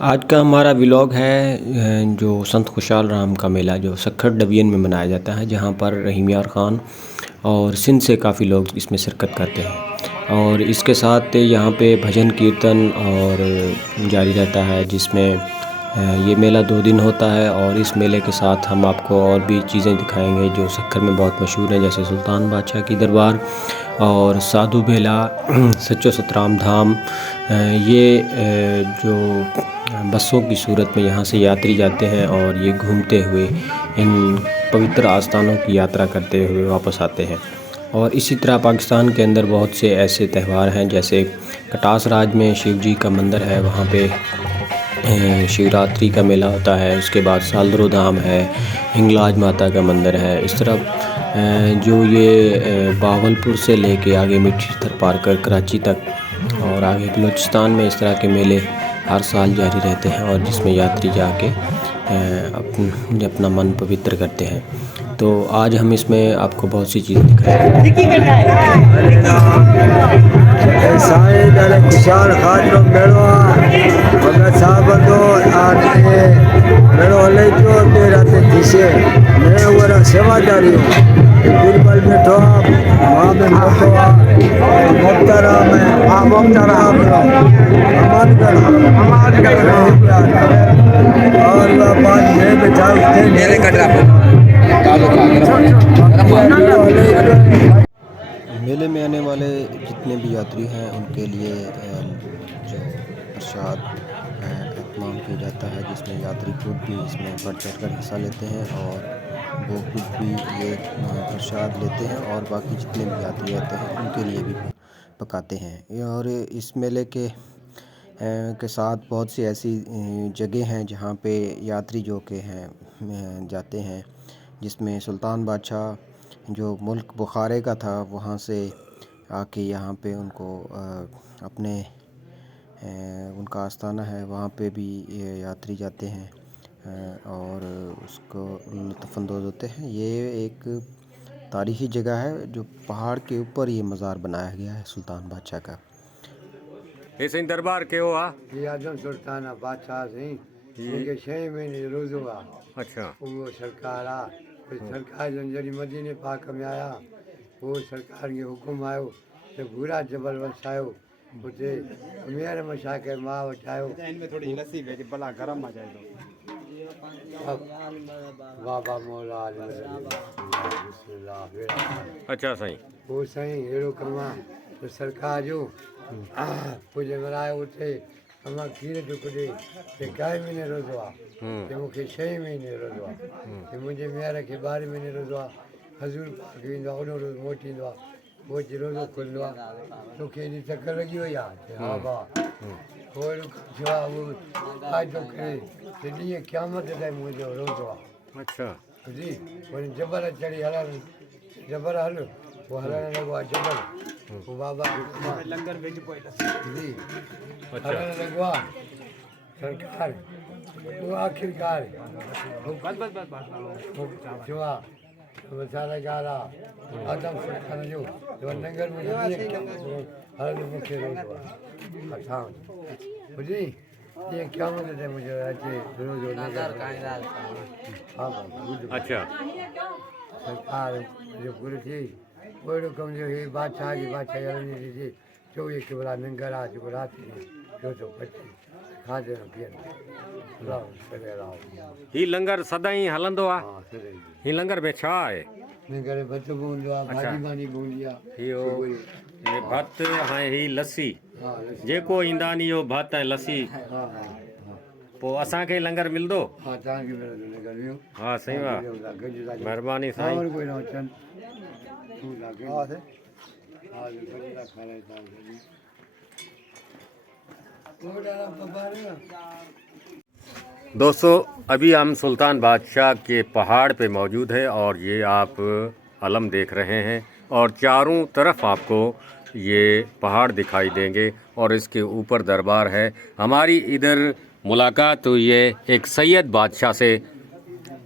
आज का हमारा व्लॉग है जो संत खुशहाल राम का मेला जो सक्खर डिवीज़न में मनाया जाता है, जहाँ पर रहीम यार ख़ान और सिंध से काफ़ी लोग इसमें शिरकत करते हैं। और इसके साथ यहाँ पे भजन कीर्तन और जारी रहता है, जिसमें ये मेला 2 दिन होता है। और इस मेले के साथ हम आपको और भी चीज़ें दिखाएंगे जो सक्खर में बहुत मशहूर हैं, जैसे सुल्तान बादशाह की दरबार और साधु बेला, सच्चो सतराम धाम। ये जो बसों की सूरत में यहाँ से यात्री जाते हैं और ये घूमते हुए इन पवित्र आस्थानों की यात्रा करते हुए वापस आते हैं। और इसी तरह पाकिस्तान के अंदर बहुत से ऐसे त्यौहार हैं, जैसे कटास राज में शिव जी का मंदिर है, वहाँ पे शिवरात्रि का मेला होता है। उसके बाद सालदरो धाम है, हिंगलाज माता का मंदिर है। इस तरह जो ये बावलपुर से लेके आगे मिठी थर पार कर कराची तक और आगे बलूचिस्तान में इस तरह के मेले हर साल जारी रहते हैं, और जिसमें यात्री जाके अपना मन पवित्र करते हैं। तो आज हम इसमें आपको बहुत सी चीज़ें दिखाएंगे। सेवादारी बीरबल बैठो वहाँ में मोक्ताराम है, मोक्ताराम और वह बात ये बैठा मेरे मेले में आने वाले जितने भी यात्री हैं उनके लिए जो प्रसाद एहतमाम किया जाता है, जिसमें यात्री खुद भी इसमें बढ़ चढ़ कर हिस्सा लेते हैं और वो खुद भी ये प्रसाद लेते हैं और बाकी जितने भी यात्री आते हैं उनके लिए भी पकाते हैं। और इस मेले के साथ बहुत सी ऐसी जगह हैं जहाँ पे यात्री जो के हैं जाते हैं, जिसमें सुल्तान बादशाह जो मुल्क बुखारे का था वहाँ से आके यहाँ पे उनको अपने उनका आस्थाना है, वहाँ पे भी यात्री जाते हैं और उसको लुत्फ़अंदोज़ होते हैं। ये एक तारीख़ी जगह है जो पहाड़ के ऊपर ये मज़ार बनाया गया है सुल्तान बादशाह का। ये सिंह दरबार के हुआ ये आजम सुल्तान बादशाह सिंह इनके 6 महीने रोज़ हुआ। अच्छा, वो सरकार आ सरकार जंजरी मदीने पाक में आया, वो सरकार के हुक्म आयो तो पूरा जबल वसायो उते मेर मशा के मां वटायो इनमें थोड़ी लस्सी भेज भला गरम आ जाए तो बाबा मौला बिस्मिल्लाह। अच्छा साईं, वो साईं अहिड़ो कमा तो सरकार जो पुॼे मरायो उते अमा खीर टुकड़े ते काए महीने रोज़ो आहे ते मूंखे 6 महीने रोज़ो आहे ते मुंहिंजे मेहर खे 12 महीने रोज़ो आहे। हज़ूर पाक ईंदो आहे, ओॾो रोज़ मोटींदो आहे, पोइ अची रोज़ो खुलंदो आहे। तोखे एॾी तक लॻी वई आहे? हा भाउ, पोइ थियो आहे उहो फ़ाइदो करे ते ॾींहं क़यामत ताईं मुंहिंजो रोज़ो आहे। अच्छा, जी वरी जबल चढ़ी हलण, जबल हल वो हलण लॻो आहे जबल, वो बाबा लंगर भेज जी हलण लॻो आहे सरकार। वो आख़िरकार थियो आहे वीचारा ॻाल्हि आहे आदम सुल्तान जो लंगर में हल मूंखे रोज़ो आहे असां बुधी ये क़यामत ते मुंहिंजो अचे रोज़ो लंगर। हा बाबा अच्छा, सरकार जो गुरु थी ओड़ो कम जो हे बादशाह की बादशाह हलनी थी 24 किबला लंगर आहे जेको राति जो तो बचे खाधे पीअण ही लंगर सदाई हलंदो आहे। हा सही ही लंगर में छा आहे? लंगर में भत बि हूंदो आहे, भाॼी बानी बि हूंदी आहे। इहो ये भत ऐं ही लस्सी हा जेको ईंदा आहिनि इहो भत ऐं लस्सी, हा पोइ असांखे लंगर मिलंदो? हा तव्हांखे मिलंदो लंगर में। हा साईं, वाह, महिरबानी साईं। और कोई न अचनि तूं लागे हा से हा गॾु था खाराए तव्हांखे दोस्तों, अभी हम सुल्तान बादशाह के पहाड़ पे मौजूद हैं और ये आप अलम देख रहे हैं और चारों तरफ आपको ये पहाड़ दिखाई देंगे और इसके ऊपर दरबार है। हमारी इधर मुलाकात हुई है एक सैयद बादशाह से,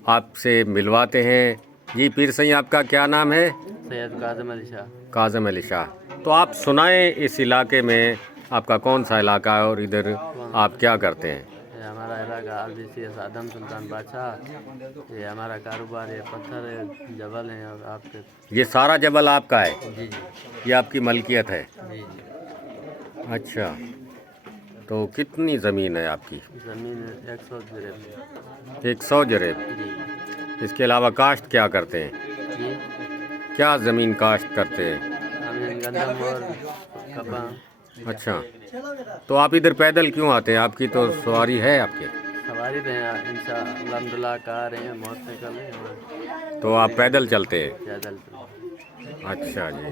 आपसे मिलवाते हैं। जी पीर सही, आपका क्या नाम है? सैयद काज़िम अली शाह। काज़िम अली शाह। तो आप सुनाएं इस इलाके में आपका कौन सा इलाका है और इधर आप क्या करते हैं? ये हमारा इलाका RBCS आदम सुल्तान बादशाह। ये हमारा कारोबार है, पत्थर है, जबल है। और आपके ये सारा जबल आपका है? जी जी ये आपकी मलकियत है? जी जी। अच्छा, तो कितनी ज़मीन है आपकी? ज़मीन 100 जरेब 100 जरेब। जी इसके अलावा काश्त क्या करते हैं? जी। क्या ज़मीन काश्त करते हैं? हमें गंदम और कपा। अच्छा, तो आप इधर पैदल क्यों आते हैं? आपकी तो सवारी है आपके? सवारी पे हैं इंशाअल्लाह, कार हैं, मोटरसाइकिल है, तो आप पैदल चलते हैं? पैदल। अच्छा जी।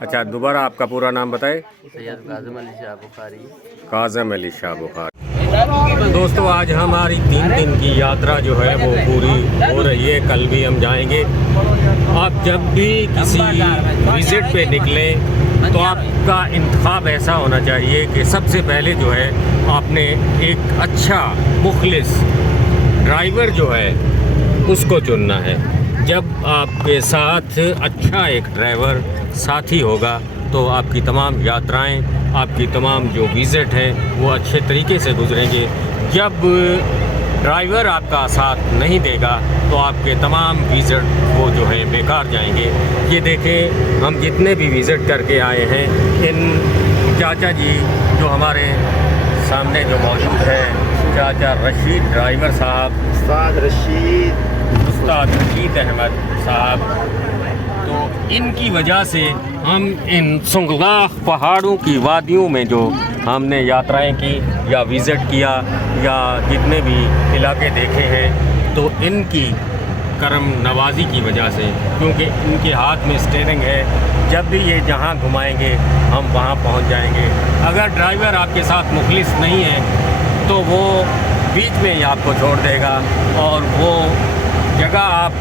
अच्छा, दोबारा आपका पूरा नाम बताएं। सैयद काज़िम अली शाह बुखारी। काज़िम अली शाह बुखारी। दोस्तों, आज हमारी 3 दिन की यात्रा जो है वो पूरी हो रही है। कल भी हम जाएंगे। आप जब भी किसी विज़िट पे निकलें तो आपका इंतखाब ऐसा होना चाहिए कि सबसे पहले जो है आपने एक अच्छा मुखलिस ड्राइवर जो है उसको चुनना है। जब आपके साथ अच्छा एक ड्राइवर साथी होगा तो आपकी तमाम यात्राएं, आपकी तमाम जो विज़िट हैं वो अच्छे तरीके से गुजरेंगे। जब ड्राइवर आपका साथ नहीं देगा तो आपके तमाम विज़िट वो जो है बेकार जाएंगे। ये देखें, हम जितने भी विज़िट करके आए हैं, इन चाचा जी जो हमारे सामने जो मौजूद है, चाचा रशीद ड्राइवर साहब, उस्ताद रशीद अहमद साहब, तो इनकी वजह से हम इन सुंगलाख पहाड़ों की वादियों में जो हमने यात्राएं की या विज़िट किया या जितने भी इलाके देखे हैं, तो इनकी करम नवाजी की वजह से, क्योंकि इनके हाथ में स्टीयरिंग है, जब भी ये जहाँ घुमाएंगे हम वहाँ पहुँच जाएंगे। अगर ड्राइवर आपके साथ मुखलिस नहीं है तो वो बीच में ही आपको छोड़ देगा और वो जगह आप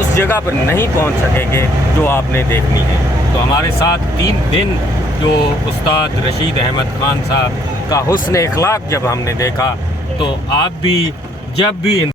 उस जगह पर नहीं पहुंच सकेंगे जो आपने देखनी है। तो हमारे साथ 3 दिन जो उस्ताद रशीद अहमद ख़ान साहब का हुस्न इखलाक जब हमने देखा, तो आप भी जब भी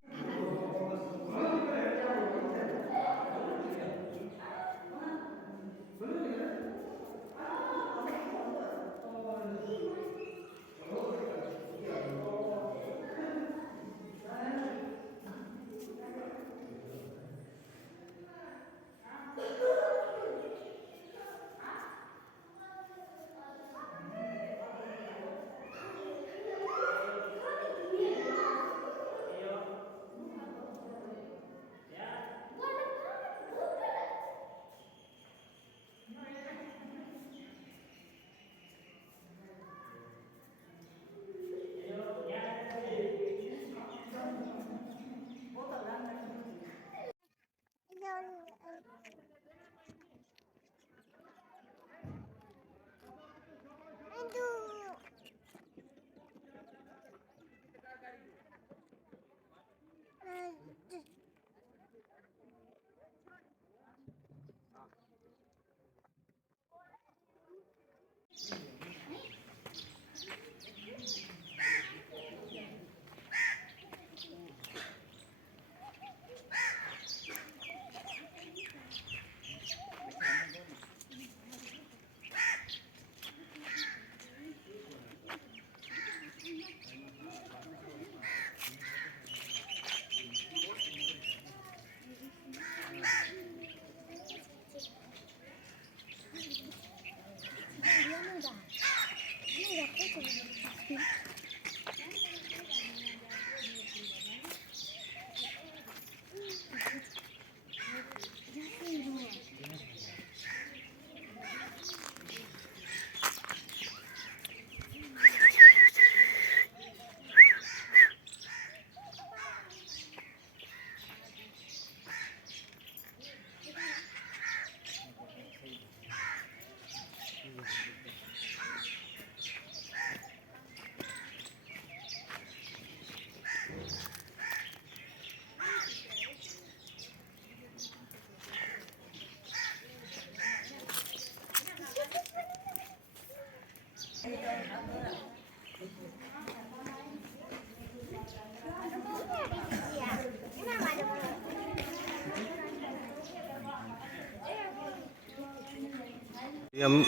हम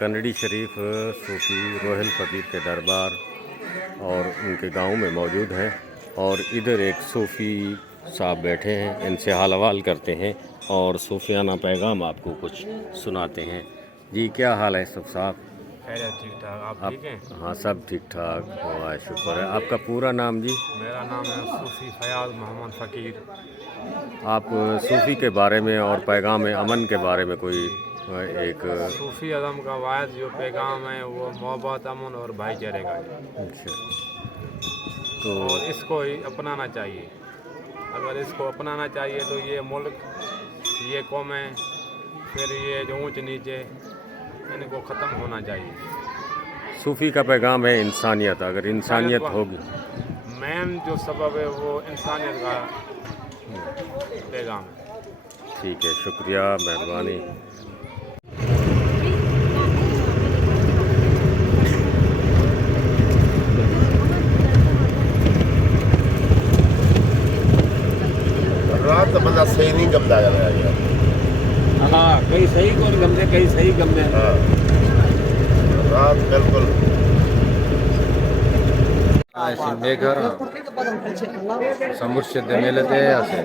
कनडी शरीफ सूफी रोहिल फकीर के दरबार और उनके गांव में मौजूद हैं। और इधर एक सूफ़ी साहब बैठे हैं, इनसे हाल हवाल करते हैं और सूफियाना पैगाम आपको कुछ सुनाते हैं। जी क्या हाल है सब साहब? ठीक ठाक। आप ठीक हैं? हाँ सब ठीक ठाक, वाह शुक्र है। आपका पूरा नाम जी? मेरा नाम है सूफ़ी फयाज मोहम्मद फ़कीर। आप सूफ़ी के बारे में और पैगाम अमन के बारे में कोई एक सूफ़ी अज़म का वायद जो पैगाम है वो मोहब्बत, अमन और भाईचारे का है। अच्छा, तो और इसको ही अपनाना चाहिए। अगर इसको अपनाना चाहिए तो ये मुल्क, ये कौमें, फिर ये जो ऊंच नीचे, इनको ख़त्म होना चाहिए। सूफ़ी का पैगाम है इंसानियत। अगर इंसानियत होगी, मेन जो सबब है वो इंसानियत का पैगाम है। ठीक है, शुक्रिया, मेहरबानी। रात तो बंदा सही नहीं गमदा यार। हाँ, कई सही कौन गमदे, कई सही गमदे। हाँ, रात बिल्कुल मेघर समुर्शिद मिलते असे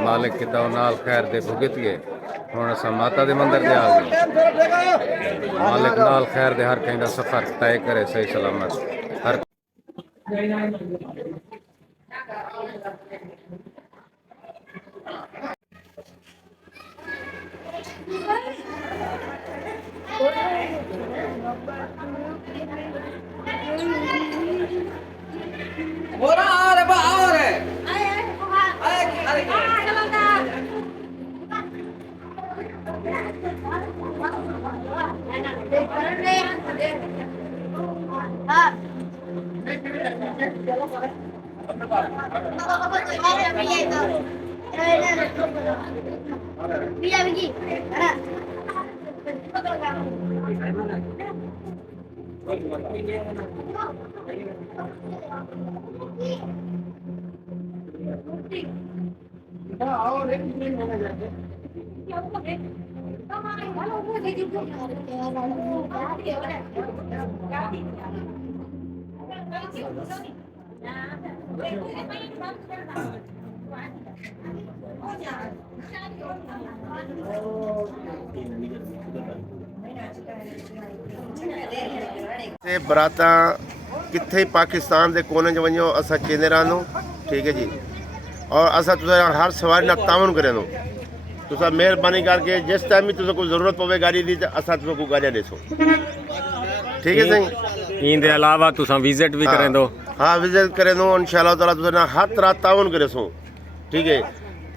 मालिक किता नाल खैर दे भुगत गए। हुण असां माता दे मंदिर ते आ गए। मालिक नाल खैर दे हर कहीं दा सफ़र तय करे सही सलामत। हर ते बराता किथे पाकिस्तान के कोने च वञो असां चेंदे रहंदो। ठीक है जी। और असां तुसां हर सवारी ना तावन करेंदो। तुसां मेहरबानी करके जिस टाइम भी तुसां को जरूरत पवे गाड़ी दी तो असां तुसां को गाड़ियां ॾेसो। ठीक है सही। इन अलावा तुसां विजिट भी करें दो। हाँ, विजिट करें दो इंशाअल्लाह ताला तुसां ना हर तरह तावन करे सो। ठीक है।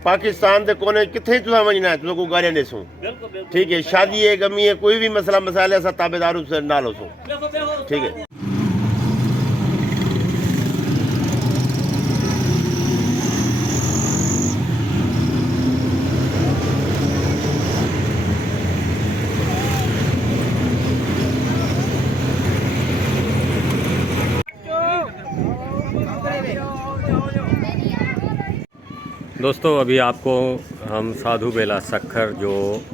पाकिस्तान के कोने किथे तुसां वञना है तुसां को गाड़ियां ॾेसो। ठीक है। शादी है, गमी है, कोई भी मसला मसाइले असां ताबेदार से नाल होसो। ठीक है। दोस्तों अभी आपको हम साधु बेला सखर जो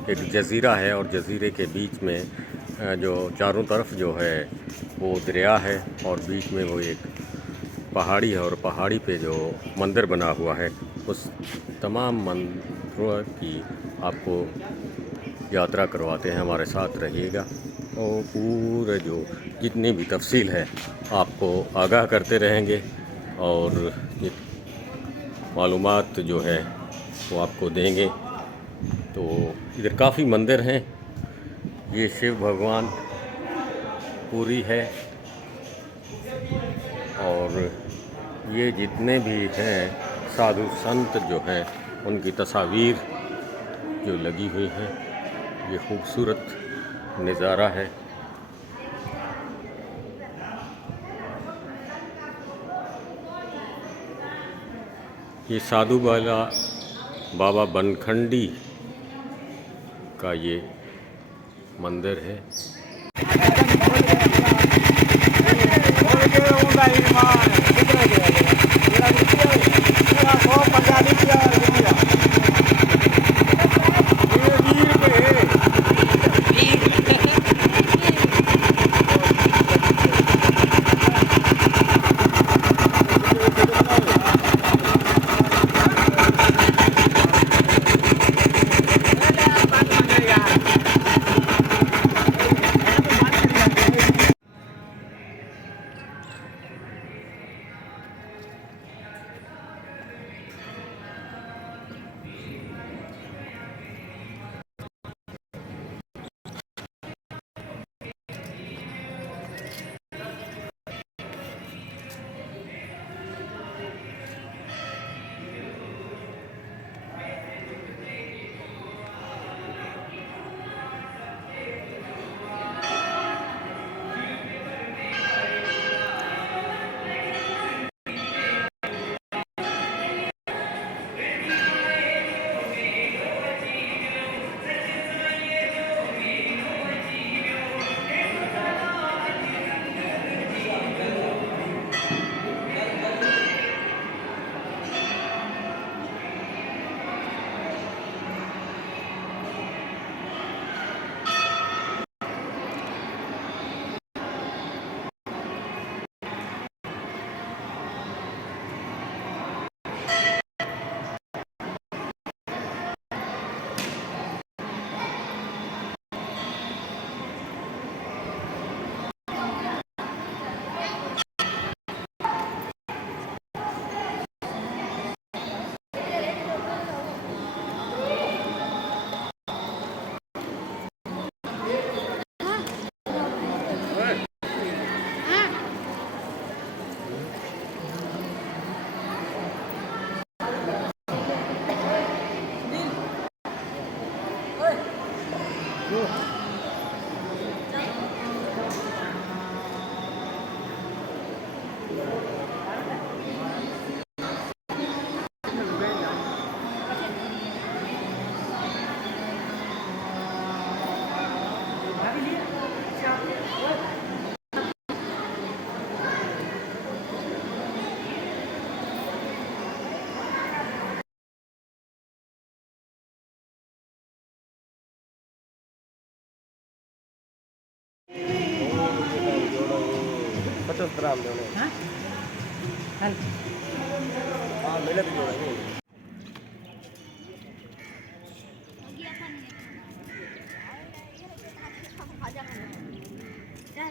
एक जज़ीरा है और जज़ीरे के बीच में जो चारों तरफ जो है वो दरिया है और बीच में वो एक पहाड़ी है और पहाड़ी पे जो मंदिर बना हुआ है उस तमाम मंदिरों की आपको यात्रा करवाते हैं। हमारे साथ रहिएगा और पूरे जो जितनी भी तफसील है आपको आगाह करते रहेंगे और मालूमात जो है वो आपको देंगे। तो इधर काफ़ी मंदिर हैं। ये शिव भगवान पूरी है और ये जितने भी हैं साधु संत जो हैं उनकी तस्वीर जो लगी हुई हैं। ये खूबसूरत नज़ारा है। ये साधु बाला बाबा बनखंडी का ये मंदिर है।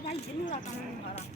भाई जरूर आता हूँ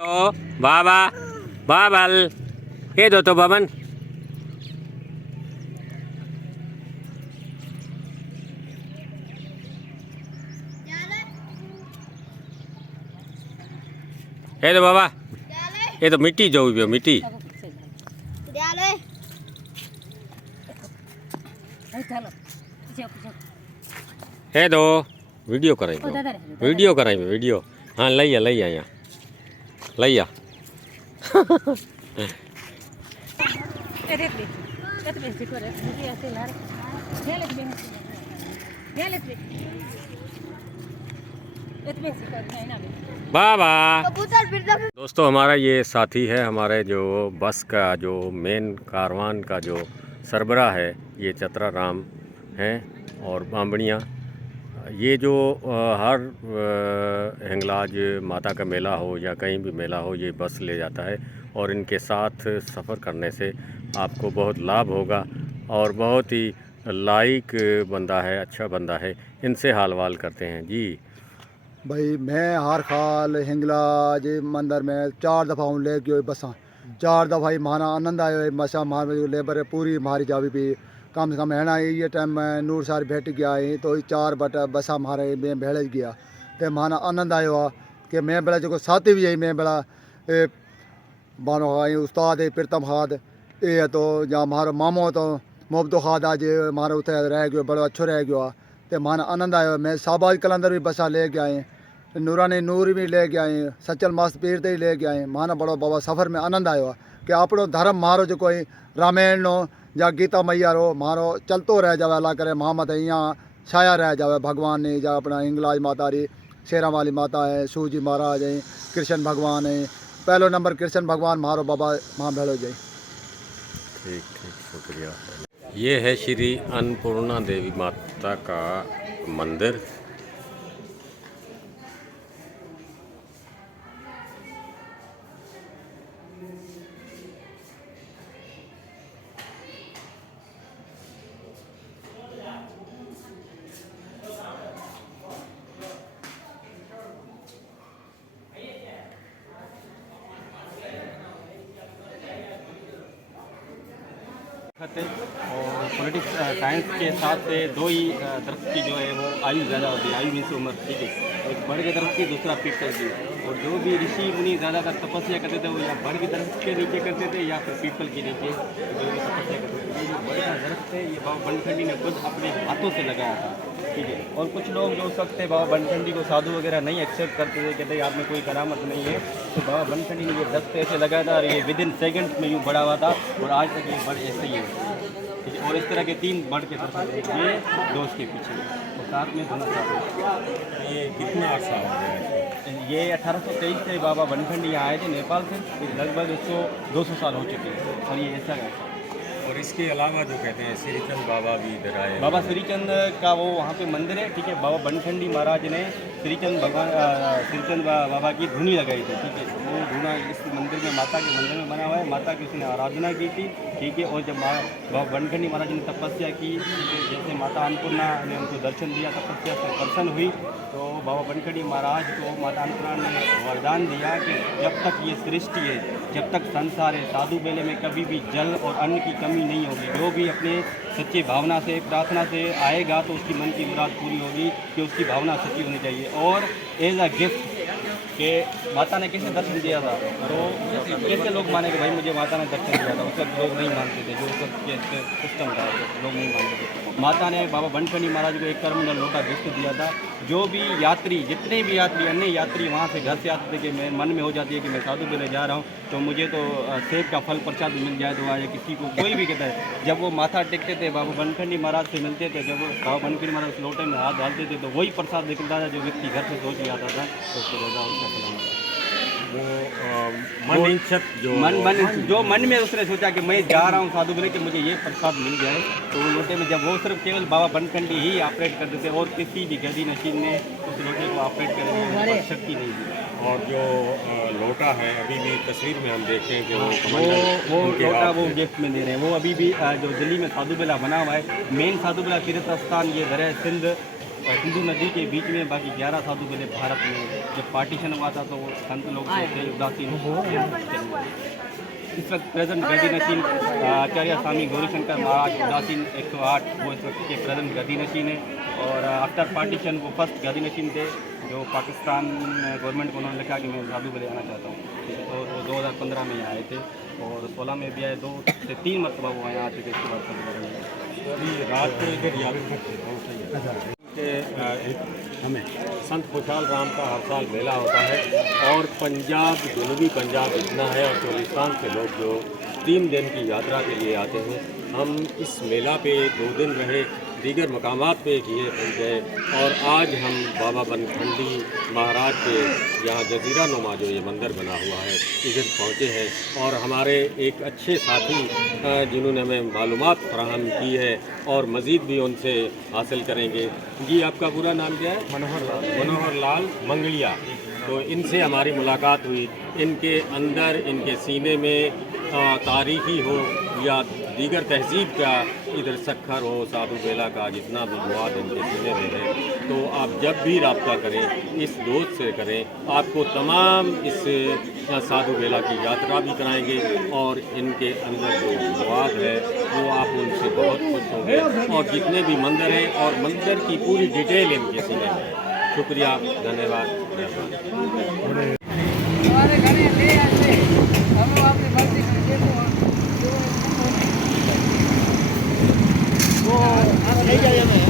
तो बाबा बाबल ये दो तो बबन ये तो बाबा ये तो मिट्टी जो भी मिट्टी ये दो वीडियो कराएंगे वीडियो हाँ लैया यहाँ लैया बाबा दोस्तों हमारा ये साथी है हमारे जो बस का जो मेन कारवान का जो सरबराह है ये चतरा राम हैं और बामबड़ियाँ ये जो हर हिंगलाज माता का मेला हो या कहीं भी मेला हो ये बस ले जाता है और इनके साथ सफ़र करने से आपको बहुत लाभ होगा और बहुत ही लाइक बंदा है अच्छा बंदा है इनसे हाल वाल करते हैं जी। भाई मैं हर खाल हिंगलाज मंदिर में 4 दफ़ा हूँ ले गयो बसा 4 दफ़ा ही माना आनंद आयो मसा मार लेबर पूरी मारी जावी भी कम से कम है ना ये टाइम में नूर सार भेट गया है तो 4 बट बसा मारे मैं भेड़ गया तो माना आनंद आयो आ कि मैं बड़ा जो साथी भी है मैं बड़ा बानो आई उस्ताद है प्रीतम खाद ये तो या मारो मामो तो मोहब्बत खाद आज मारो उते रह गयो बड़ो अच्छो रह गयो आ तो माना आनंद आयो मैं साबाज कलंदर भी बसा ले के आए नूरानी नूर भी ले के आए सचल मस्त पीर ते ही ले के आए माना बड़ो बाबा सफ़र में आनंद आयो आ कि अपनो धर्म मारो जो कोई रामायण नो या गीता मैया रो मारो चलतो रह जावे अल्लाह करे मोहम्मद यहाँ छाया रह जावे भगवान ने या अपना हिंगलाज माता री शेरा वाली माता है सूजी महाराज है कृष्ण भगवान है पहलो नंबर कृष्ण भगवान मारो बाबा माँ भेड़ो जाए। ठीक ठीक शुक्रिया। ये है श्री अन्नपूर्णा देवी माता का मंदिर। और पॉलिटिक्स साइंस के साथ से दो ही दरख्त की जो है वो आयु ज़्यादा होती है, आयु मीन्स उम्र, ठीक है। एक बड़ के दरख्त की, दूसरा पीपल की। और जो भी ऋषि मुनि ज़्यादातर तपस्या करते थे वो या बड़ के दरख्त के नीचे करते थे या फिर पीपल के नीचे जो भी तपस्या करते थे। ये बड़ का दरख्त है ये बाबा बनखंडी ने खुद अपने हाथों से लगाया था, ठीक है। और कुछ लोग जो उस वक्त थे बाबा बनखंडी को साधु वगैरह नहीं एक्सेप्ट करते थे, कहते आप में कोई करामत नहीं है। तो बाबा बनखंडी ने ये दरख्त ऐसे लगाया था और ये विदिन सेकेंड में यूँ बड़ा हुआ था और आज तक ये बड़ ऐसे ही है, ठीक है। और इस तरह के 3 बड़ के दरख्त थे, ये 2 उसके पीछे और साथ में दोनों साथ। ये कितना अर्सा हो गया? ये 1823 से बाबा बनखंडी यहाँ आए थे नेपाल से, लगभग 200 साल हो चुके हैं और ये ऐसा है। और इसके अलावा जो कहते हैं श्रीचंद बाबा भी इधर आए। बाबा श्रीचंद का वो वहाँ पे मंदिर है, ठीक है। बाबा बनखंडी महाराज ने श्रीचंद बाबा की धुनी लगाई थी, ठीक है। वो धुना इस मंदिर में माता के मंदिर में बना हुआ है, माता की उसने आराधना की थी, ठीक है। और जब बाबा बनखंडी महाराज ने तपस्या की, जैसे माता अन्नपूर्णा ने उनको दर्शन दिया, तपस्या से प्रसन्न हुई, तो बाबा बनखंडी महाराज को माता अन्नपूर्णा ने वरदान दिया कि जब तक ये सृष्टि है, जब तक संसार है, साधु बेले में कभी भी जल और अन्न की कमी नहीं होगी। जो भी अपने सच्ची भावना से, प्रार्थना से आएगा तो उसकी मन की मुराद पूरी होगी, कि उसकी भावना सच्ची होनी चाहिए। और एज अ गिफ्ट कि माता ने कैसे दर्शन दिया था, तो कैसे लोग माने कि भाई मुझे माता ने दर्शन दिया था। उस वक्त लोग नहीं मानते थे, जो उस वक्त के सिस्टम था लोग नहीं मानते थे। माता ने बाबा बनखंडी महाराज को एक कर्म लोटा गिफ्ट दिया था। जो भी यात्री, जितने भी यात्री, अन्य यात्री वहाँ से घर से आते थे कि मैं मन में हो जाती है कि मैं साधु बेले जा रहा हूँ तो मुझे तो सेब का फल प्रसाद मिल जाए तो या किसी को कोई भी कहता है। जब वो माथा टेकते थे बाबा बनखंडी महाराज से मिलते थे, जब वो बाबा बनखंडी महाराज उस लोटे में हाथ डालते थे तो वही प्रसाद निकलता था जो व्यक्ति घर से सोच के आता था तो उसको रोजा उसका वो जो मन में उसने सोचा कि मैं जा रहा हूँ साधु बेले कि मुझे ये प्रसाद मिल जाए, तो वो लोटे में जब वो सिर्फ केवल बाबा बनखंडी ही ऑपरेट करते थे और किसी भी गदी नशीन ने उस लोटे को ऑपरेट करने की शक्ति नहीं दी। और जो लोटा है अभी भी तस्वीर में हम देखते हैं कि वो लोटा वो गिफ्ट में दे रहे हैं। वो अभी भी जो दिल्ली में साधु बेला बना हुआ है, मेन साधु बेला तीर्थ स्थान ये दरिया सिंध सिंधु नदी के बीच में, बाकी 11 साधु बेले भारत में। जब पार्टीशन हुआ था तो वो संत लोग थे उदासीन। इस वक्त प्रेजेंट गदी नशीन आचार्य स्वामी गौरीशंकर महाराज उदासीन 108 वो इस वक्त के प्रेजेंट गदी नशीन है। और आफ्टर पार्टीशन वो फर्स्ट गदी नशीन थे जो पाकिस्तान गवर्नमेंट को उन्होंने लिखा कि मैं साधु बेले आना चाहता हूँ, और वो 2015 में यहाँ आए थे और 16 में भी आए, 2 से 3 मरतबा वो यहाँ आ चुके। इसके बाद अभी रात को इधर याद हमें संत खुशहाल राम का हर साल मेला होता है और पंजाब, जनूबी पंजाब इतना है और चोलिस्तान से लोग जो 3 दिन की यात्रा के लिए आते हैं। हम इस मेला पे 2 दिन रहे, दीगर मकामात पे गए और आज हम बाबा बनखंडी महाराज के यहाँ जजीरा नुमा जो ये मंदिर बना हुआ है इधर पहुँचे हैं। और हमारे एक अच्छे साथी जिन्होंने हमें मालूमात फराहम की है और मज़ीद भी उनसे हासिल करेंगे। जी आपका पूरा नाम क्या है? मनोहर लाल मंगलिया। तो इनसे हमारी मुलाकात हुई। इनके अंदर, इनके सीने में तारीखी हो या दीगर तहजीब का इधर शक्कर हो, साधु बेला का जितना भी मवाद इनके सुने हुए हैं, तो आप जब भी रब्ता करें इस दोस्त से करें, आपको तमाम इस साधु बेला की यात्रा भी कराएंगे और इनके अंदर जो मवाद है वो आप उनसे बहुत खुश होंगे। और जितने भी मंदिर हैं और मंदिर की पूरी डिटेल इनके सुने हैं। शुक्रिया, धन्यवाद, मेहरबानी।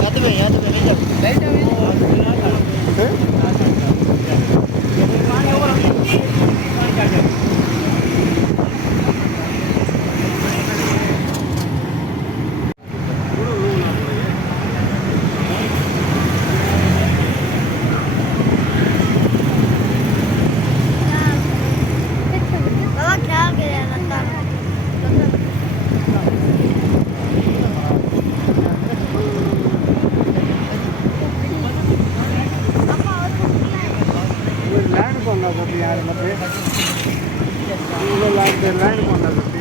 बाबा ख्याल करे लगता लैंड कौन लगा यार मतलब लैंड कौन लगा